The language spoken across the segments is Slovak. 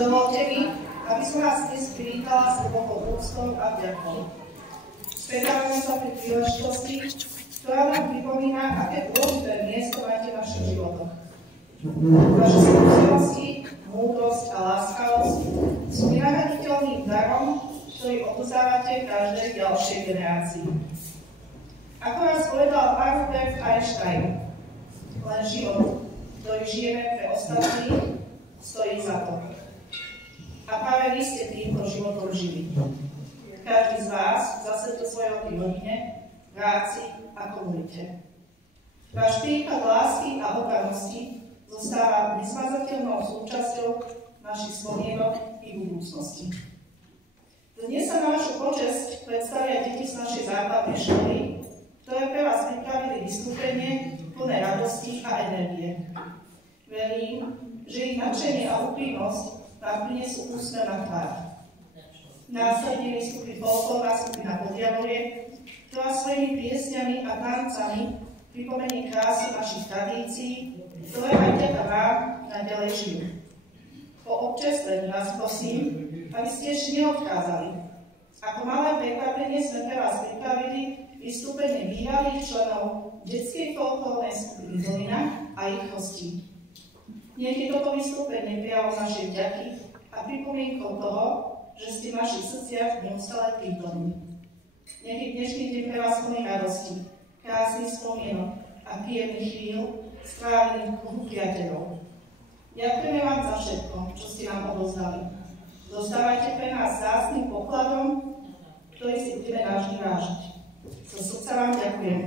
Dovolte mi, aby som vás dnes privítala s hlbokou úctou a vďakou. Stretávame sa pri príležitosti, ktorá nám pripomína, aké dôležité miesto máte v našich životoch. Vaše skúsenosti, múdrosť a láskavosť sú nenahraditeľným darom, ktorý odovzdávate každej ďalšej generácii. Ako nás povedal Albert Einstein, len život, ktorý žijeme pre ostatných, stojí za to. A práve vy ste týmto životom živí. Každý z vás zase do svojho pri rodine, práci a komunite. Váš príklad lásky a opravnosti zostáva nesmazateľnou súčasťou našich spomienok i budúcnosti. Dnes sa na vašu počesť predstavia deti z našej základnej školy, ktoré pre vás pripravili vystúpenie plné radosti a energie. Verím, že ich nadšenie a úprimnosť vám prinesú úsmev na tvár. Následne vystúpi folklórna skupina Podjavorie, ktorá svojimi piesňami a tancami pripomenie krásu našich tradícií, ktoré aj vďaka vám naďalej žijú. Po občerstvení vás prosím, aby ste ešte neodchádzali. Ako malé prekvapenie sme pre vás pripravili vystúpenie bývalých členov detskej folklórnej skupiny Dolina a ich hostí. Nech je toto vystúpenie prejavom našej vďaky a pripomienkou toho, že ste v našich srdciach neustále prítomní. Nech je dnešný deň pre vás plný radosti, krásnych spomienok a príjemných chvíľ strávených v kruhu priateľov. Ďakujeme vám za všetko, čo ste nám odovzdali. Zostávajte pre nás vzácnym pokladom, ktorý si budeme navždy vážiť. Zo srdca vám ďakujem.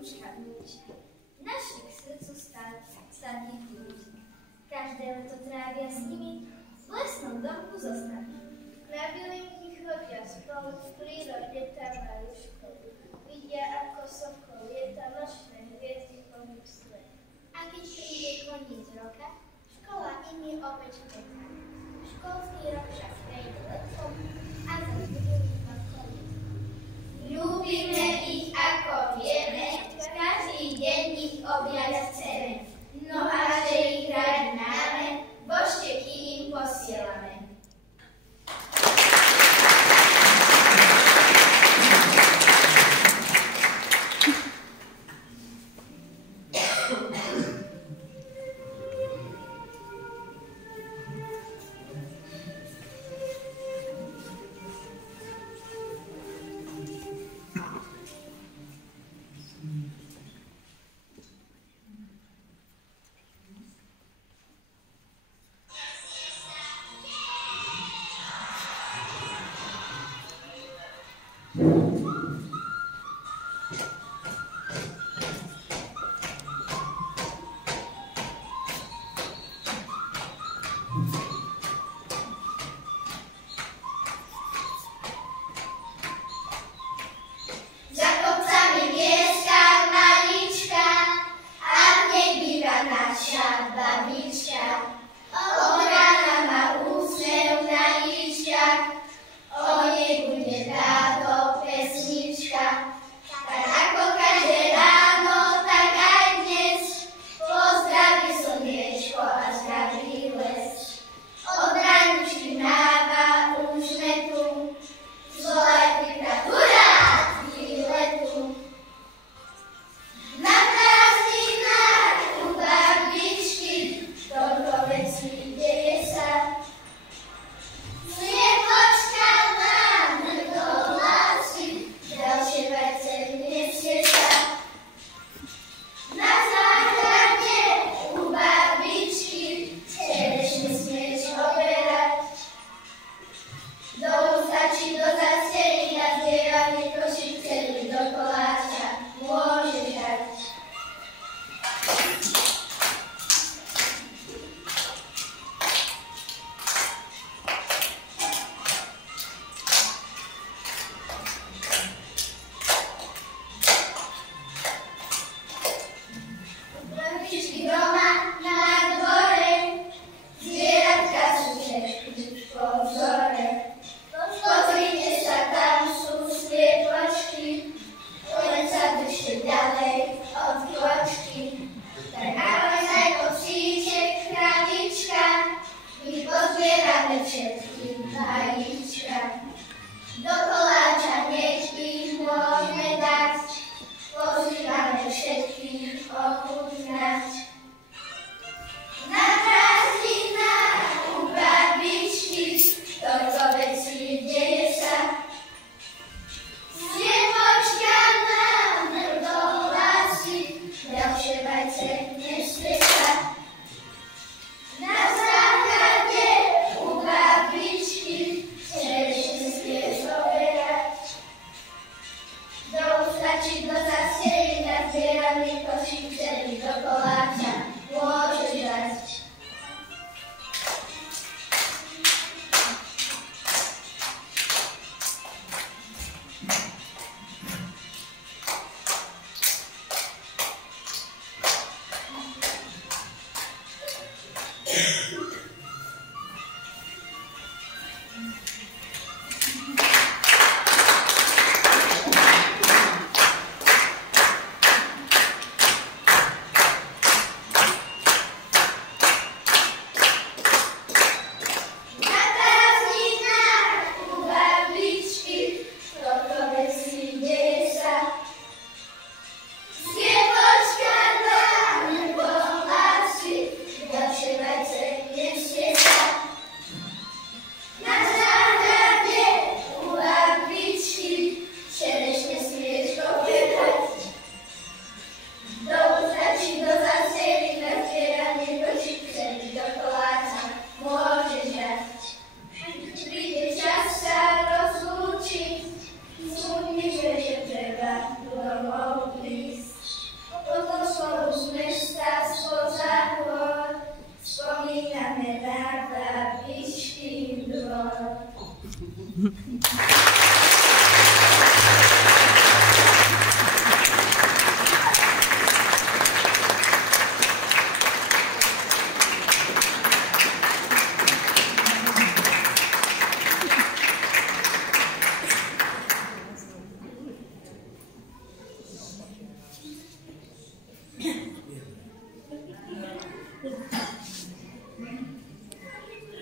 ušľadnúť. Našich srdcu stadných ľudí. Každé leto trávia s nimi, v lesnom domku zostať. Na bylinky chodia spolu, v prírode tam majú školu. Vidia ako sokol, lieta nočné hviezdy po mysle. A keď príde koniec roka, Škola im je opäť čaká. Školský rok však prejde letom a zas budú mať koniec. ľúbime ich ako vieme, každý deň ich objať chceme. No a že ich radi máme, božteky im posielame.